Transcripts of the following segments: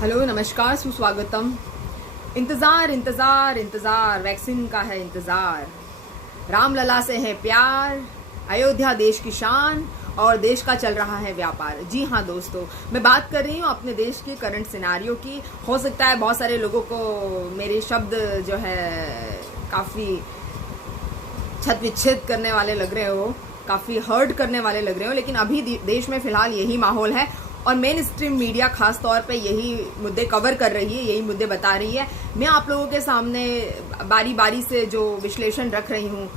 Hello, नमस्कार, सुस्वागतम। इंतज़ार इंतज़ार इंतज़ार, वैक्सीन का है इंतज़ार। रामलला से है प्यार, अयोध्या देश की शान और देश का चल रहा है व्यापार। जी हाँ दोस्तों, मैं बात कर रही हूँ अपने देश के करंट सिनारियो की। हो सकता है बहुत सारे लोगों को मेरे शब्द जो है काफ़ी छत विच्छेद करने वाले लग रहे हो, काफ़ी हर्ट करने वाले लग रहे हो, लेकिन अभी देश में फ़िलहाल यही माहौल है और मेन स्ट्रीम मीडिया खास तौर पे यही मुद्दे कवर कर रही है, यही मुद्दे बता रही है। मैं आप लोगों के सामने बारी बारी से जो विश्लेषण रख रही हूँ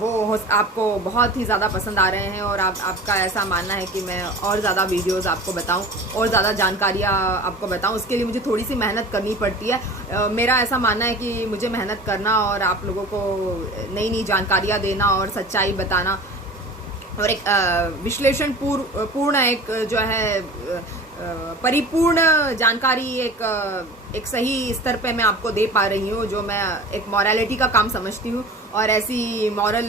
वो आपको बहुत ही ज़्यादा पसंद आ रहे हैं और आपका ऐसा मानना है कि मैं और ज़्यादा वीडियोस आपको बताऊं और ज़्यादा जानकारियाँ आपको बताऊं। उसके लिए मुझे थोड़ी सी मेहनत करनी पड़ती है। मेरा ऐसा मानना है कि मुझे मेहनत करना और आप लोगों को नई नई जानकारियाँ देना और सच्चाई बताना और एक विश्लेषण पूर्ण एक जो है परिपूर्ण जानकारी एक सही स्तर पे मैं आपको दे पा रही हूँ, जो मैं एक मॉरलिटी का काम समझती हूँ। और ऐसी मॉरल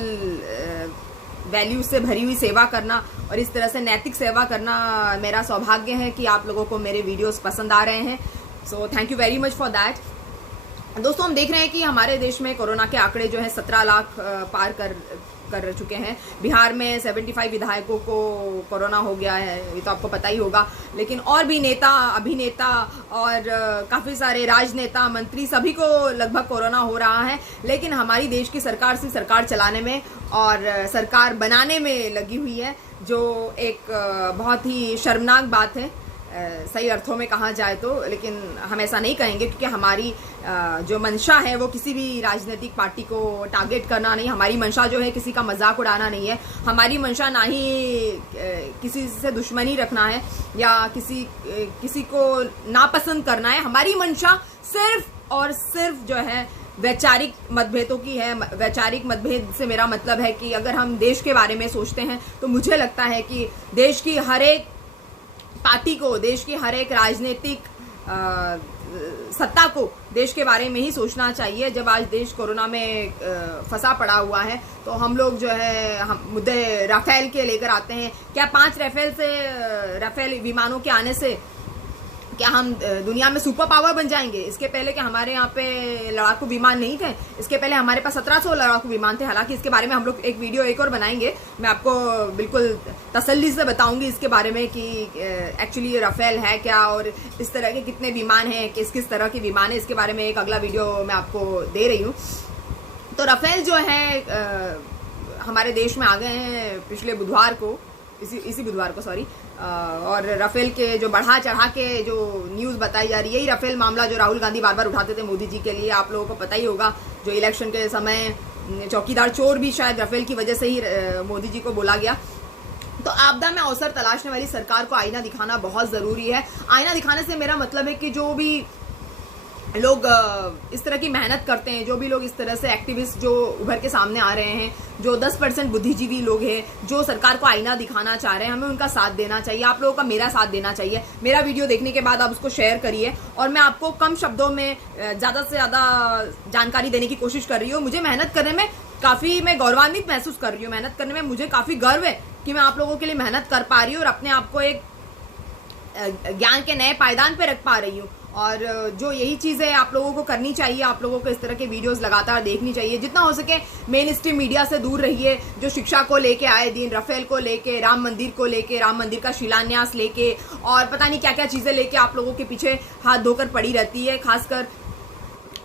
वैल्यू से भरी हुई सेवा करना और इस तरह से नैतिक सेवा करना मेरा सौभाग्य है कि आप लोगों को मेरे वीडियोस पसंद आ रहे हैं। So thank you very much for that. दोस्तों, हम देख रहे हैं कि हमारे देश में कोरोना के आंकड़े जो है 17 लाख पार कर चुके हैं। बिहार में 75 विधायकों को कोरोना हो गया है, ये तो आपको पता ही होगा। लेकिन और भी नेता, अभिनेता और काफ़ी सारे राजनेता, मंत्री, सभी को लगभग कोरोना हो रहा है। लेकिन हमारी देश की सरकार सिर्फ सरकार चलाने में और सरकार बनाने में लगी हुई है, जो एक बहुत ही शर्मनाक बात है सही अर्थों में कहा जाए तो। लेकिन हम ऐसा नहीं कहेंगे क्योंकि हमारी जो मंशा है वो किसी भी राजनीतिक पार्टी को टारगेट करना नहीं। हमारी मंशा जो है किसी का मजाक उड़ाना नहीं है। हमारी मंशा ना ही किसी से दुश्मनी रखना है या किसी को नापसंद करना है। हमारी मंशा सिर्फ और सिर्फ जो है वैचारिक मतभेदों की है। वैचारिक मतभेद से मेरा मतलब है कि अगर हम देश के बारे में सोचते हैं तो मुझे लगता है कि देश की हर एक पार्टी को, देश की हर एक राजनीतिक सत्ता को देश के बारे में ही सोचना चाहिए। जब आज देश कोरोना में फंसा पड़ा हुआ है तो हम लोग जो है हम मुद्दे राफेल के लेकर आते हैं। क्या 5 राफेल विमानों के आने से क्या हम दुनिया में सुपर पावर बन जाएंगे? इसके पहले क्या हमारे यहाँ पे लड़ाकू विमान नहीं थे? इसके पहले हमारे पास 1700 लड़ाकू विमान थे। हालांकि इसके बारे में हम लोग एक वीडियो एक और बनाएंगे। मैं आपको बिल्कुल तसल्ली से बताऊंगी इसके बारे में कि एक्चुअली ये राफेल है क्या और इस तरह के कितने विमान हैं, किस किस तरह के विमान है। इसके बारे में एक अगला वीडियो मैं आपको दे रही हूँ। तो राफेल जो है हमारे देश में आ गए हैं पिछले बुधवार को, इसी बुधवार को सॉरी। और राफेल के जो बढ़ा चढ़ा के जो न्यूज़ बताई जा रही है, यही राफेल मामला जो राहुल गांधी बार बार उठाते थे मोदी जी के लिए, आप लोगों को पता ही होगा। जो इलेक्शन के समय चौकीदार चोर भी शायद राफेल की वजह से ही मोदी जी को बोला गया। तो आपदा में अवसर तलाशने वाली सरकार को आईना दिखाना बहुत ज़रूरी है। आईना दिखाने से मेरा मतलब है कि जो भी लोग इस तरह की मेहनत करते हैं, जो भी लोग इस तरह से एक्टिविस्ट जो उभर के सामने आ रहे हैं, जो 10% बुद्धिजीवी लोग हैं, जो सरकार को आईना दिखाना चाह रहे हैं, हमें उनका साथ देना चाहिए। आप लोगों का मेरा साथ देना चाहिए। मेरा वीडियो देखने के बाद आप उसको शेयर करिए और मैं आपको कम शब्दों में ज़्यादा से ज़्यादा जानकारी देने की कोशिश कर रही हूँ। मुझे मेहनत करने में काफ़ी मैं गौरवान्वित महसूस कर रही हूँ। मेहनत करने में मुझे काफ़ी गर्व है कि मैं आप लोगों के लिए मेहनत कर पा रही हूँ और अपने आप को एक ज्ञान के नए पायदान पे रख पा रही हूँ। और जो यही चीज़ें आप लोगों को करनी चाहिए, आप लोगों को इस तरह के वीडियोस लगातार देखनी चाहिए। जितना हो सके मेन स्ट्रीम मीडिया से दूर रहिए। जो शिक्षा को लेके आए दिन, राफेल को लेके, राम मंदिर को लेके, राम मंदिर का शिलान्यास लेके और पता नहीं क्या क्या चीज़ें लेके आप लोगों के पीछे हाथ धोकर पड़ी रहती है। खासकर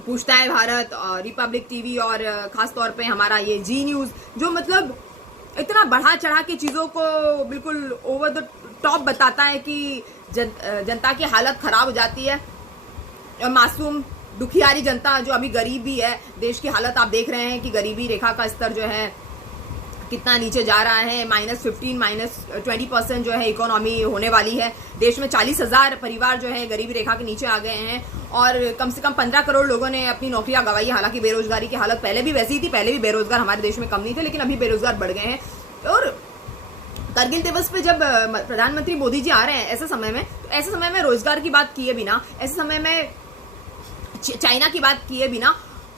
पूछता है भारत और रिपब्लिक टीवी और ख़ास तौर पे हमारा ये जी न्यूज़, जो मतलब इतना बढ़ा चढ़ा के चीज़ों को बिल्कुल ओवर द टॉप बताता है कि जनता की हालत ख़राब हो जाती है। और मासूम दुखियारी जनता जो अभी गरीबी है, देश की हालत आप देख रहे हैं कि गरीबी रेखा का स्तर जो है कितना नीचे जा रहा है। -15 -20% जो है इकोनॉमी होने वाली है। देश में 40,000 परिवार जो है गरीबी रेखा के नीचे आ गए हैं और कम से कम 15 करोड़ लोगों ने अपनी नौकरियां गंवाई। हालांकि बेरोजगारी की हालत पहले भी वैसी थी, पहले भी बेरोजगार हमारे देश में कम नहीं थे, लेकिन अभी बेरोजगार बढ़ गए हैं। और करगिल दिवस पे जब प्रधानमंत्री मोदी जी आ रहे हैं ऐसे समय में रोजगार की बात किए बिना, ऐसे समय में चाइना की बात किए बिना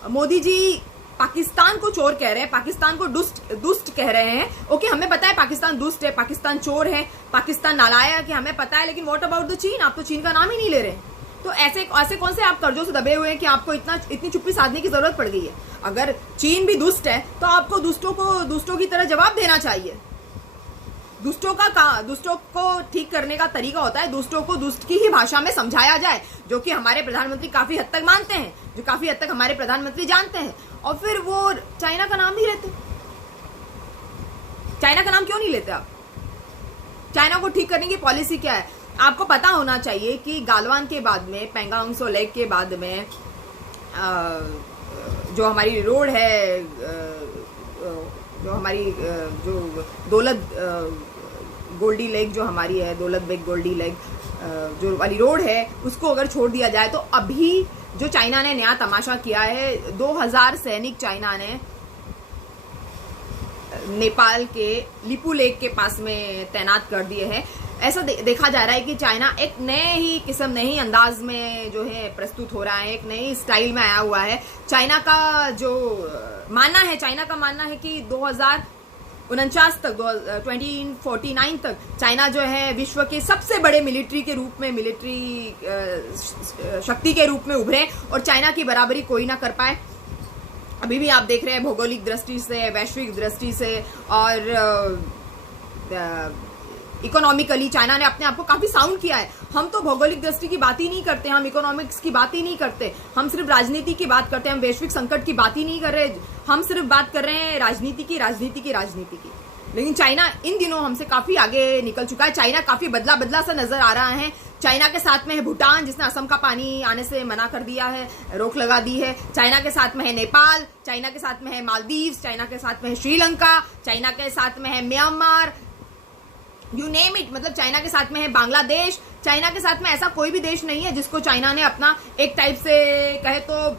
मोदी जी पाकिस्तान को चोर कह रहे हैं, पाकिस्तान को दुष्ट कह रहे हैं। ओके, हमें पता है पाकिस्तान दुष्ट है, पाकिस्तान चोर है, पाकिस्तान नालायक है, हमें पता है। लेकिन व्हाट अबाउट द चीन? आप तो चीन का नाम ही नहीं ले रहे। तो ऐसे ऐसे कौन से आप कर्जों से दबे हुए हैं कि आपको इतनी चुप्पी साधने की जरूरत पड़ गई है? अगर चीन भी दुष्ट है तो आपको दुष्टों की तरह जवाब देना चाहिए। दुष्टों को ठीक करने का तरीका होता है दुष्टों को दुष्ट की ही भाषा में समझाया जाए, जो कि हमारे प्रधानमंत्री काफी हद तक मानते हैं, जो काफी हद तक हमारे प्रधानमंत्री जानते हैं। और फिर वो चाइना का नाम नहीं लेते। चाइना का नाम क्यों नहीं लेते आप? चाइना को ठीक करने की पॉलिसी क्या है? आपको पता होना चाहिए कि गालवान के बाद में, पेंगोंग त्सो लेक के बाद में जो हमारी रोड है, जो हमारी जो दौलत गोल्डी लेक जो हमारी है, दौलत बेग गोल्डी लेक जो वाली रोड है, उसको अगर छोड़ दिया जाए तो अभी जो चाइना ने नया तमाशा किया है, 2000 सैनिक चाइना ने नेपाल के लिपू लेक के पास में तैनात कर दिए हैं। ऐसा देखा जा रहा है कि चाइना एक नए ही किस्म, नए ही अंदाज में जो है प्रस्तुत हो रहा है, एक नई स्टाइल में आया हुआ है। चाइना का जो मानना है कि 2049 तक, 2049 तक चाइना जो है विश्व के सबसे बड़े मिलिट्री शक्ति के रूप में उभरे और चाइना की बराबरी कोई ना कर पाए। अभी भी आप देख रहे हैं भौगोलिक दृष्टि से, वैश्विक दृष्टि से और इकोनॉमिकली चाइना ने अपने आप को काफी साउंड किया है। हम तो भौगोलिक दृष्टि की बात ही नहीं करते, हम इकोनॉमिक्स की बात ही नहीं करते, हम सिर्फ राजनीति की बात करते हैं, हम वैश्विक संकट की बात ही नहीं कर रहे, हम सिर्फ बात कर रहे हैं राजनीति की। लेकिन चाइना इन दिनों हमसे काफी आगे निकल चुका है। चाइना काफी बदला सा नजर आ रहा है। चाइना के साथ में है भूटान, जिसने असम का पानी आने से मना कर दिया है, रोक लगा दी है। चाइना के साथ में है नेपाल, चाइना के साथ में है मालदीव, चाइना के साथ में है श्रीलंका, चाइना के साथ में है म्यांमार, यू नेम इट। मतलब चाइना के साथ में है बांग्लादेश। चाइना के साथ में ऐसा कोई भी देश नहीं है जिसको चाइना ने अपना एक टाइप से कहे तो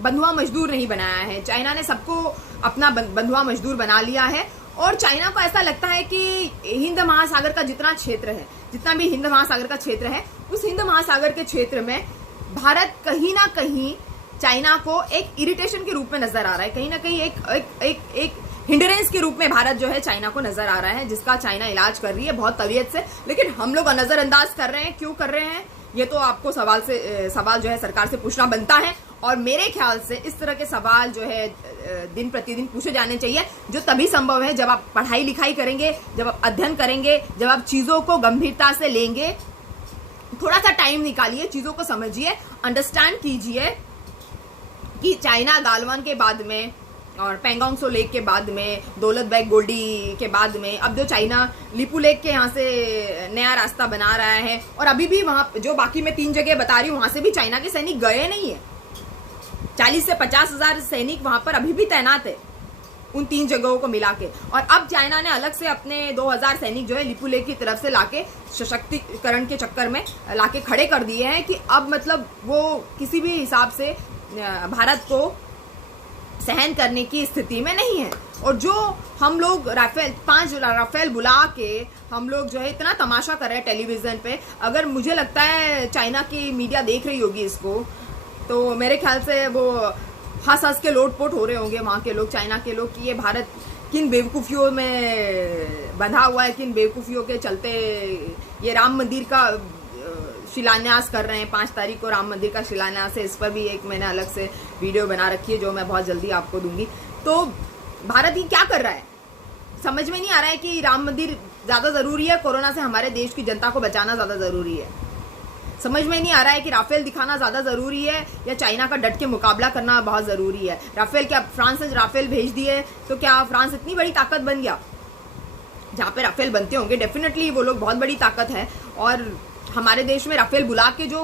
बंधुआ मजदूर नहीं बनाया है। चाइना ने सबको अपना बंधुआ मजदूर बना लिया है और चाइना को ऐसा लगता है कि हिंद महासागर का जितना भी हिंद महासागर का क्षेत्र है, उस हिंद महासागर के क्षेत्र में भारत कहीं ना कहीं चाइना को एक इरिटेशन के रूप में नजर आ रहा है, कहीं ना कहीं एक हिंडरेंस के रूप में भारत जो है चाइना को नजर आ रहा है, जिसका चाइना इलाज कर रही है बहुत तबीयत से। लेकिन हम लोग नजरअंदाज कर रहे हैं। क्यों कर रहे हैं ये तो आपको सवाल जो है सरकार से पूछना बनता है। और मेरे ख्याल से इस तरह के सवाल जो है दिन प्रतिदिन पूछे जाने चाहिए, जो तभी संभव है जब आप पढ़ाई लिखाई करेंगे, जब आप अध्ययन करेंगे, जब आप चीजों को गंभीरता से लेंगे। थोड़ा सा टाइम निकालिए, चीजों को समझिए, अंडरस्टैंड कीजिए कि चाइना गालवान के बाद में और पेंगोंग त्सो लेक के बाद में, दौलत बेग गोल्डी के बाद में, अब जो चाइना लिपू लेक के यहाँ से नया रास्ता बना रहा है। और अभी भी वहां जो बाकी मैं 3 जगह बता रही हूँ, वहां से भी चाइना के सैनिक गए नहीं है। 40 से 50 हजार सैनिक वहां पर अभी भी तैनात है उन 3 जगहों को मिला के। और अब चाइना ने अलग से अपने 2000 सैनिक जो है लिपू लेक की तरफ से लाके सशक्तिकरण के चक्कर में लाके खड़े कर दिए हैं कि अब मतलब वो किसी भी हिसाब से भारत को सहन करने की स्थिति में नहीं है। और जो हम लोग 5 राफेल बुला के हम लोग जो है इतना तमाशा कर रहे हैं टेलीविजन पे, अगर मुझे लगता है चाइना की मीडिया देख रही होगी इसको, तो मेरे ख्याल से वो हंस के लोटपोट हो रहे होंगे वहां के लोग, चाइना के लोग, कि ये भारत किन बेवकूफियों में बंधा हुआ है, किन बेवकूफियों के चलते ये राम मंदिर का शिलान्यास कर रहे हैं। 5 तारीख को राम मंदिर का शिलान्यास है, इस पर भी एक मैंने अलग से वीडियो बना रखी है जो मैं बहुत जल्दी आपको दूंगी। तो भारत ही क्या कर रहा है समझ में नहीं आ रहा है कि राम मंदिर ज्यादा जरूरी है, कोरोना से हमारे देश की जनता को बचाना ज्यादा जरूरी है। समझ में नहीं आ रहा है कि राफेल दिखाना ज्यादा जरूरी है या चाइना का डट के मुकाबला करना बहुत जरूरी है। राफेल क्या फ्रांस ने राफेल भेज दिए तो क्या फ्रांस इतनी बड़ी ताकत बन गया? जहाँ पे राफेल बनते होंगे डेफिनेटली वो लोग बहुत बड़ी ताकत है। और हमारे देश में राफेल बुला के जो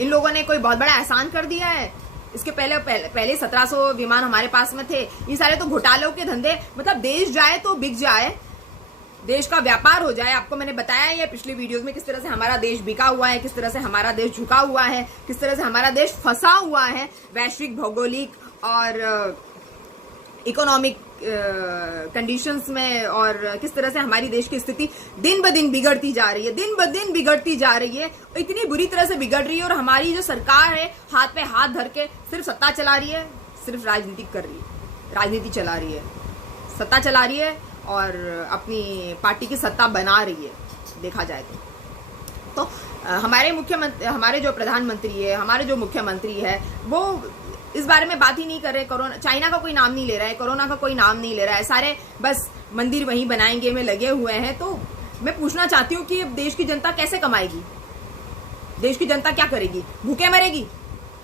इन लोगों ने कोई बहुत बड़ा एहसान कर दिया है। इसके पहले 1700 विमान हमारे पास में थे। ये सारे तो घोटालों के धंधे, मतलब देश जाए तो बिक जाए, देश का व्यापार हो जाए। आपको मैंने बताया है पिछली वीडियोस में किस तरह से हमारा देश बिका हुआ है, किस तरह से हमारा देश झुका हुआ है, किस तरह से हमारा देश फंसा हुआ है वैश्विक भौगोलिक और इकोनॉमिक कंडीशंस में, और किस तरह से हमारी देश की स्थिति दिन ब दिन बिगड़ती जा रही है, दिन ब दिन बिगड़ती जा रही है, इतनी बुरी तरह से बिगड़ रही है। और हमारी जो सरकार है हाथ पे हाथ धर के सिर्फ सत्ता चला रही है, सिर्फ राजनीति कर रही है, राजनीति चला रही है, सत्ता चला रही है और अपनी पार्टी की सत्ता बना रही है देखा जाए तो हमारे जो प्रधानमंत्री है, हमारे जो मुख्यमंत्री है, वो इस बारे में बात ही नहीं कर रहे। कोरोना, चाइना का कोई नाम नहीं ले रहा है, कोरोना का कोई नाम नहीं ले रहा है, सारे बस मंदिर वहीं बनाएंगे में लगे हुए हैं। तो मैं पूछना चाहती हूँ कि अब देश की जनता कैसे कमाएगी? देश की जनता क्या करेगी? भूखे मरेगी?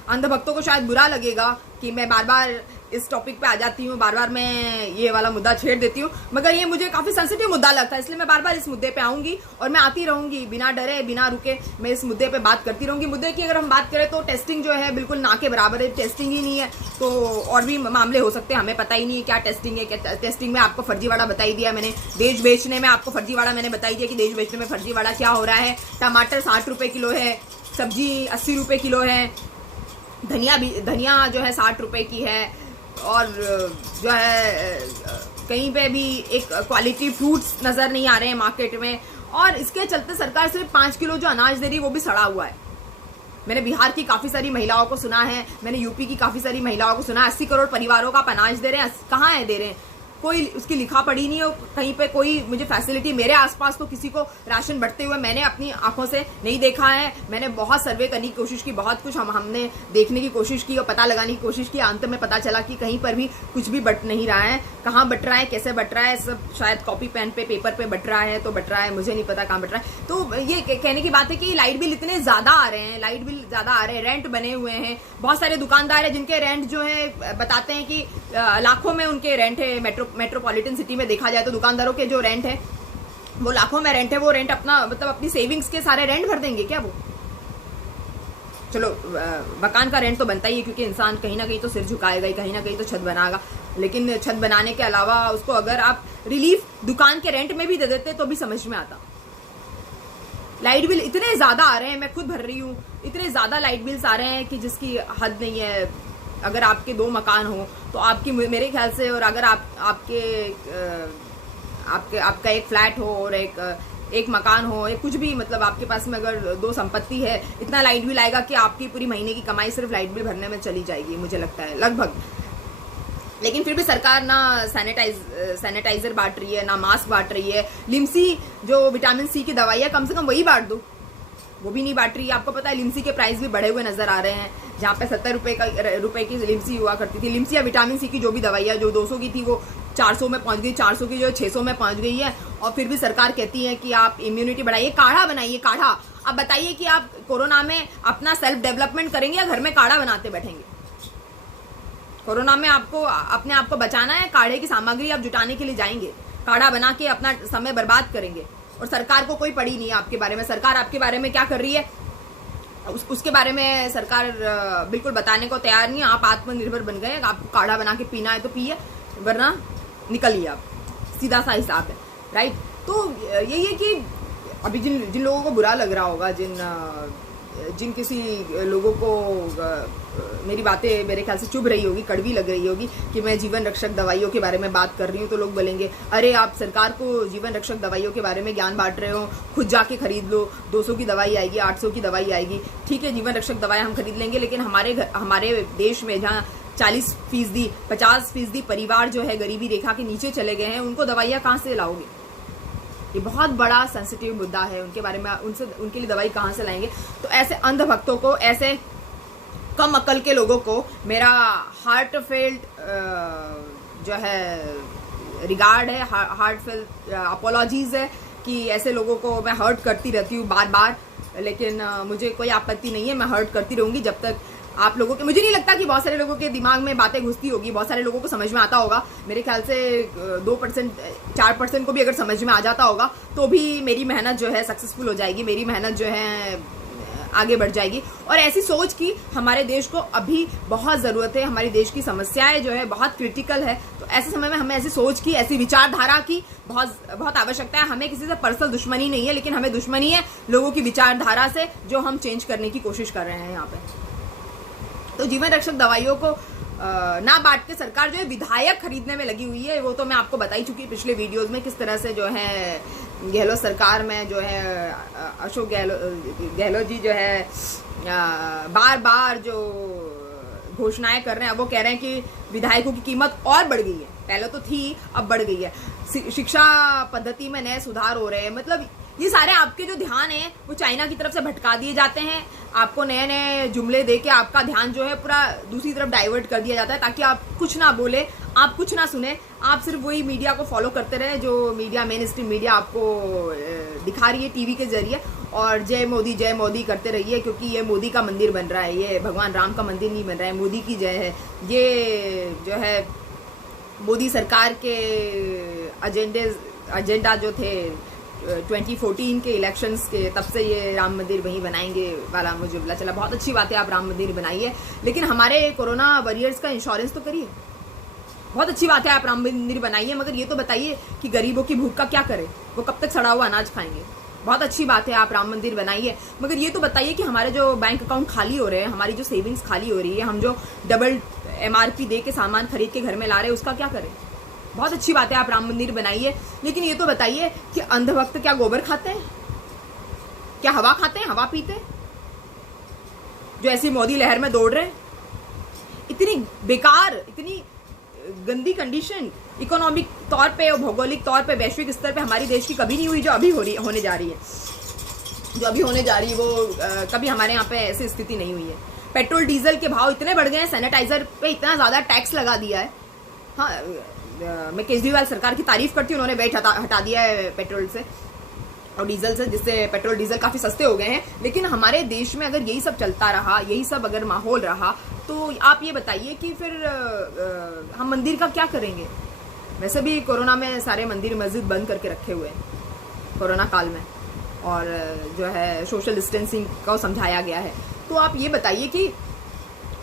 अंधभक्तों को शायद बुरा लगेगा कि मैं बार बार इस टॉपिक पे आ जाती हूँ, बार बार मैं ये वाला मुद्दा छेड़ देती हूँ, मगर ये मुझे काफी सेंसिटिव मुद्दा लगता है, इसलिए मैं बार बार इस मुद्दे पे आऊंगी और मैं आती रहूंगी बिना डरे, बिना रुके। मैं इस मुद्दे पे बात करती रहूंगी। मुद्दे की अगर हम बात करें तो टेस्टिंग जो है बिल्कुल ना के बराबर है। टेस्टिंग ही नहीं है तो और भी मामले हो सकते हैं, हमें पता ही नहीं है क्या टेस्टिंग है। क्या टेस्टिंग में आपको फर्जीवाड़ा बताई दिया मैंने, देश बेचने में आपको फर्जीवाड़ा मैंने बताई दिया कि देश बेचने में फर्जीवाड़ा क्या हो रहा है। टमाटर 60 रुपए किलो है, सब्जी 80 रुपए किलो है, धनिया जो है 60 रुपए की है, और जो है कहीं पे भी एक क्वालिटी फ्रूट्स नजर नहीं आ रहे हैं मार्केट में। और इसके चलते सरकार सिर्फ 5 किलो जो अनाज दे रही है वो भी सड़ा हुआ है। मैंने बिहार की काफी सारी महिलाओं को सुना है, मैंने यूपी की काफी सारी महिलाओं को सुना है, 80 करोड़ परिवारों का अनाज दे रहे हैं। कहाँ है दे रहे हैं? कोई उसकी लिखा पढ़ी नहीं है कहीं पे, कोई मुझे फैसिलिटी, मेरे आसपास तो किसी को राशन बढ़ते हुए मैंने अपनी आंखों से नहीं देखा है। मैंने बहुत सर्वे करने की कोशिश की, बहुत कुछ हमने देखने की कोशिश की और पता लगाने की कोशिश की। अंत में पता चला कि कहीं पर भी कुछ भी बट नहीं रहा है। कहाँ बट रहा है, कैसे बट रहा है, सब शायद कॉपी पेन पे, पेपर पे बट रहा है तो बट रहा है, मुझे नहीं पता कहाँ बट रहा है। तो ये कहने की बात है कि लाइट बिल इतने ज्यादा आ रहे हैं, लाइट बिल ज्यादा आ रहे हैं, रेंट बने हुए हैं। बहुत सारे दुकानदार है जिनके रेंट जो है बताते हैं कि लाखों में उनके रेंट है। मेट्रोपॉलिटन सिटी में देखा जाए तो दुकानदारों के जो रेंट है वो लाखों में रेंट है। वो रेंट अपना मतलब अपनी सेविंग्स के सारे रेंट भर देंगे क्या वो? चलो मकान का रेंट तो बनता ही है क्योंकि इंसान कहीं ना कहीं तो सिर झुकाएगा ही, कहीं ना कहीं तो छत बनाएगा। लेकिन छत बनाने के अलावा उसको अगर आप रिलीफ दुकान के रेंट में भी दे देते तो भी समझ में आता। लाइट बिल इतने ज्यादा आ रहे हैं, मैं खुद भर रही हूँ, इतने ज्यादा लाइट बिल्स आ रहे हैं कि जिसकी हद नहीं है। अगर आपके 2 मकान हो तो आपकी, मेरे ख्याल से, और अगर आपका एक फ्लैट हो और एक मकान हो, एक कुछ भी, मतलब आपके पास में अगर 2 संपत्ति है, इतना लाइट बिल आएगा कि आपकी पूरी महीने की कमाई सिर्फ लाइट बिल भरने में चली जाएगी, मुझे लगता है लगभग। लेकिन फिर भी सरकार ना सैनिटाइजर बांट रही है, ना मास्क बांट रही है। लिम्सी जो विटामिन सी की दवाई है, कम से कम वही बांट दो, वो भी नहीं बांट रही है। आपको पता है लिम्सी के प्राइस भी बढ़े हुए नजर आ रहे हैं। जहाँ पे 70 रुपए की लिम्सी हुआ करती थी, लिम्सी या विटामिन सी की जो भी दवाई है, जो 200 की थी वो 400 में पहुंच गई, 400 की जो 600 में पहुंच गई है। और फिर भी सरकार कहती है कि आप इम्यूनिटी बढ़ाइए, काढ़ा बनाइए, काढ़ा। अब बताइए कि आप कोरोना में अपना सेल्फ डेवलपमेंट करेंगे या घर में काढ़ा बनाते बैठेंगे? कोरोना में आपको अपने आप को बचाना है, काढ़े की सामग्री आप जुटाने के लिए जाएंगे, काढ़ा बना के अपना समय बर्बाद करेंगे। और सरकार को कोई पड़ी नहीं है आपके बारे में। सरकार आपके बारे में क्या कर रही है उसके बारे में सरकार बिल्कुल बताने को तैयार नहीं है। आप आत्मनिर्भर बन गए, आपको काढ़ा बना के पीना है तो पिए, वरना निकलिए आप, सीधा सा हिसाब है, राइट। तो यही है कि अभी जिन लोगों को बुरा लग रहा होगा, जिन किसी लोगों को मेरी बातें मेरे ख्याल से चुभ रही होगी, कड़वी लग रही होगी कि मैं जीवन रक्षक दवाइयों के बारे में बात कर रही हूँ, तो लोग बोलेंगे अरे आप सरकार को जीवन रक्षक दवाइयों के बारे में ज्ञान बांट रहे हो, खुद जाके खरीद लो, 200 की दवाई आएगी, 800 की दवाई आएगी। ठीक है, जीवन रक्षक दवाई हम खरीद लेंगे, लेकिन हमारे देश में जहाँ 40%, 50% परिवार जो है गरीबी रेखा के नीचे चले गए हैं, उनको दवाइयाँ कहाँ से लाओगे? ये बहुत बड़ा सेंसिटिव मुद्दा है, उनके बारे में उनके लिए दवाई कहाँ से लाएंगे? तो ऐसे अंधभक्तों को, ऐसे कम अकल के लोगों को मेरा हार्टफेल्ट जो है रिगार्ड है, हार्टफेल्ट अपॉलॉजीज है कि ऐसे लोगों को मैं हर्ट करती रहती हूँ बार बार। लेकिन मुझे कोई आपत्ति नहीं है, मैं हर्ट करती रहूंगी जब तक आप लोगों के, मुझे नहीं लगता कि बहुत सारे लोगों के दिमाग में बातें घुसती होगी, बहुत सारे लोगों को समझ में आता होगा। मेरे ख्याल से 2%, 4% को भी अगर समझ में आ जाता होगा तो भी मेरी मेहनत जो है सक्सेसफुल हो जाएगी, मेरी मेहनत जो है आगे बढ़ जाएगी। और ऐसी सोच की हमारे देश को अभी बहुत ज़रूरत है। हमारी देश की समस्याएं जो है बहुत क्रिटिकल है, तो ऐसे समय में हमें ऐसी सोच की, ऐसी विचारधारा की बहुत आवश्यकता है। हमें किसी से पर्सनल दुश्मनी नहीं है, लेकिन हमें दुश्मनी है लोगों की विचारधारा से, जो हम चेंज करने की कोशिश कर रहे हैं यहाँ पे। तो जीवन रक्षक दवाइयों को ना बांट के सरकार जो है विधायक खरीदने में लगी हुई है। वो तो मैं आपको बता ही चुकी पिछले वीडियोस में, किस तरह से जो है गहलोत सरकार में जो है अशोक गहलोत जी जो है बार बार जो घोषणाएं कर रहे हैं, वो कह रहे हैं कि विधायकों की कीमत और बढ़ गई है, पहले तो थी अब बढ़ गई है। शिक्षा पद्धति में नए सुधार हो रहे हैं, मतलब ये सारे आपके जो ध्यान है वो चाइना की तरफ से भटका दिए जाते हैं। आपको नए नए जुमले दे के आपका ध्यान जो है पूरा दूसरी तरफ डाइवर्ट कर दिया जाता है, ताकि आप कुछ ना बोले, आप कुछ ना सुने, आप सिर्फ वही मीडिया को फॉलो करते रहे जो मीडिया, मेन स्ट्रीम मीडिया आपको दिखा रही है टीवी के जरिए, और जय मोदी करते रहिए, क्योंकि ये मोदी का मंदिर बन रहा है, ये भगवान राम का मंदिर नहीं बन रहा है, मोदी की जय है। ये जो है मोदी सरकार के एजेंडा जो थे 2014 के इलेक्शंस के, तब से ये राम मंदिर वहीं बनाएंगे वाला मुझे पता चला। बहुत अच्छी बात है, आप राम मंदिर बनाइए, लेकिन हमारे कोरोना वॉरियर्स का इंश्योरेंस तो करिए। बहुत अच्छी बात है, आप राम मंदिर बनाइए, मगर ये तो बताइए कि गरीबों की भूख का क्या करें, वो कब तक सड़ा हुआ अनाज खाएंगे। बहुत अच्छी बात है, आप राम मंदिर बनाइए, मगर ये तो बताइए कि हमारे जो बैंक अकाउंट खाली हो रहे हैं, हमारी जो सेविंग्स खाली हो रही है, हम जो डबल MRP दे के सामान खरीद के घर में ला रहे हैं, उसका क्या करें। बहुत अच्छी बात है, आप राम मंदिर बनाइए, लेकिन ये तो बताइए कि अंधभक्त क्या गोबर खाते हैं, क्या हवा खाते हैं, हवा पीते हैं, जो ऐसी मोदी लहर में दौड़ रहे हैं। इतनी बेकार, इतनी गंदी कंडीशन इकोनॉमिक तौर पे और भौगोलिक तौर पे, वैश्विक स्तर पे हमारी देश की कभी नहीं हुई, जो अभी होने जा रही है। जो अभी होने जा रही है वो कभी हमारे यहाँ पे ऐसी स्थिति नहीं हुई है। पेट्रोल डीजल के भाव इतने बढ़ गए हैं, सैनिटाइजर पे इतना ज्यादा टैक्स लगा दिया है। हाँ, मैं केजरीवाल सरकार की तारीफ करती हूँ, उन्होंने वेट हटा दिया है पेट्रोल से और डीजल से, जिससे पेट्रोल डीजल काफी सस्ते हो गए हैं। लेकिन हमारे देश में अगर यही सब चलता रहा, यही सब अगर माहौल रहा, तो आप ये बताइए कि फिर हम मंदिर का क्या करेंगे। वैसे भी कोरोना में सारे मंदिर मस्जिद बंद करके रखे हुए हैं कोरोना काल में, और जो है सोशल डिस्टेंसिंग को समझाया गया है। तो आप ये बताइए कि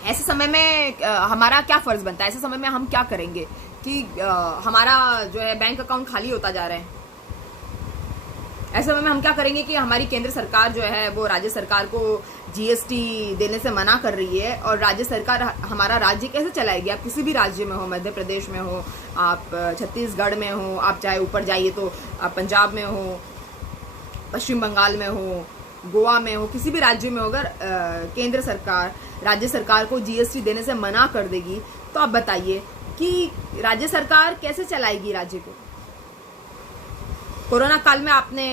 ऐसे समय में हमारा क्या फर्ज बनता है, ऐसे समय में हम क्या करेंगे कि हमारा जो है बैंक अकाउंट खाली होता जा रहा है। ऐसे समय में हम क्या करेंगे कि हमारी केंद्र सरकार जो है वो राज्य सरकार को GST देने से मना कर रही है, और राज्य सरकार हमारा राज्य कैसे चलाएगी। आप किसी भी राज्य में हो, मध्य प्रदेश में हो, आप छत्तीसगढ़ में हो, आप चाहे ऊपर जाइए तो आप पंजाब में हो, पश्चिम बंगाल में हो, गोवा में हो, किसी भी राज्य में हो, अगर केंद्र सरकार राज्य सरकार को GST देने से मना कर देगी, तो आप बताइए कि राज्य सरकार कैसे चलाएगी राज्य को। कोरोना काल में आपने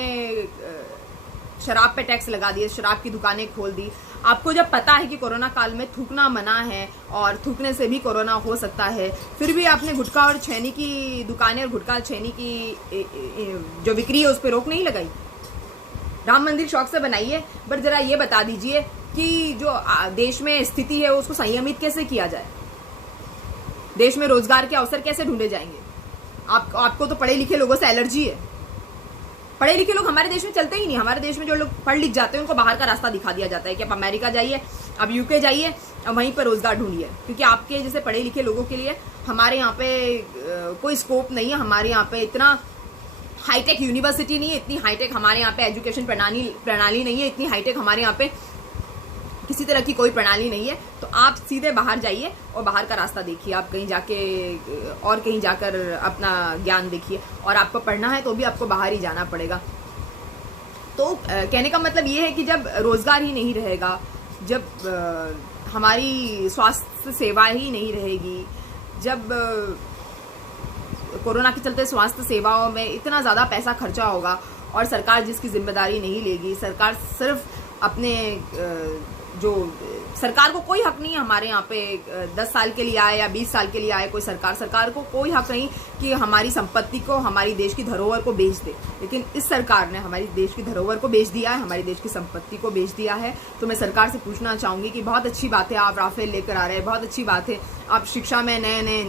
शराब पे टैक्स लगा दिया, शराब की दुकानें खोल दी। आपको जब पता है कि कोरोना काल में थूकना मना है और थूकने से भी कोरोना हो सकता है, फिर भी आपने गुटखा और छेनी की दुकानें और गुटखा छेनी की जो बिक्री है उस पर रोक नहीं लगाई। राम मंदिर शौक से बनाइए, पर जरा ये बता दीजिए कि जो देश में स्थिति है उसको संयमित कैसे किया जाए, देश में रोजगार के अवसर कैसे ढूंढे जाएंगे। आपको तो पढ़े लिखे लोगों से एलर्जी है। पढ़े लिखे लोग हमारे देश में चलते ही नहीं। हमारे देश में जो लोग पढ़ लिख जाते हैं उनको बाहर का रास्ता दिखा दिया जाता है कि आप अमेरिका जाइए, अब UK जाइए, अब वहीं पर रोजगार ढूंढिए, क्योंकि आपके जैसे पढ़े लिखे लोगों के लिए हमारे यहाँ पे कोई स्कोप नहीं है। हमारे यहाँ पे इतना हाईटेक यूनिवर्सिटी नहीं है, इतनी हाईटेक हमारे यहाँ पे एजुकेशन प्रणाली नहीं है, इतनी हाईटेक हमारे यहाँ पे किसी तरह की कोई प्रणाली नहीं है। तो आप सीधे बाहर जाइए और बाहर का रास्ता देखिए, आप कहीं जाके और कहीं जाकर अपना ज्ञान देखिए, और आपको पढ़ना है तो भी आपको बाहर ही जाना पड़ेगा। तो कहने का मतलब ये है कि जब रोजगार ही नहीं रहेगा, जब हमारी स्वास्थ्य सेवा ही नहीं रहेगी, जब कोरोना के चलते स्वास्थ्य सेवाओं में इतना ज़्यादा पैसा खर्चा होगा और सरकार जिसकी जिम्मेदारी नहीं लेगी, सरकार सिर्फ अपने जो सरकार को कोई हक नहीं है हमारे यहाँ पे 10 साल के लिए आए या 20 साल के लिए आए कोई सरकार को कोई हक नहीं कि हमारी संपत्ति को, हमारी देश की धरोहर को बेच दे। लेकिन इस सरकार ने हमारी देश की धरोहर को बेच दिया है, हमारी देश की संपत्ति को बेच दिया है। तो मैं सरकार से पूछना चाहूंगी कि बहुत अच्छी बात है आप राफेल लेकर आ रहे हैं, बहुत अच्छी बात है आप शिक्षा में नए नए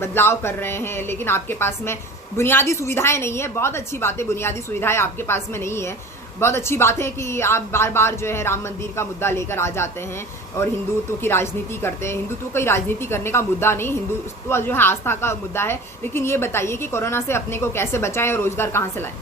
बदलाव कर रहे हैं, लेकिन आपके पास में बुनियादी सुविधाएं नहीं है। बहुत अच्छी बात है, बुनियादी सुविधाएं आपके पास में नहीं है। बहुत अच्छी बात है कि आप बार बार जो है राम मंदिर का मुद्दा लेकर आ जाते हैं और हिंदुत्व की राजनीति करते हैं। हिंदुत्व की राजनीति करने का मुद्दा नहीं, हिंदुत्व जो है आस्था का मुद्दा है। लेकिन ये बताइए कि कोरोना से अपने को कैसे बचाएं और रोजगार कहाँ से लाएं।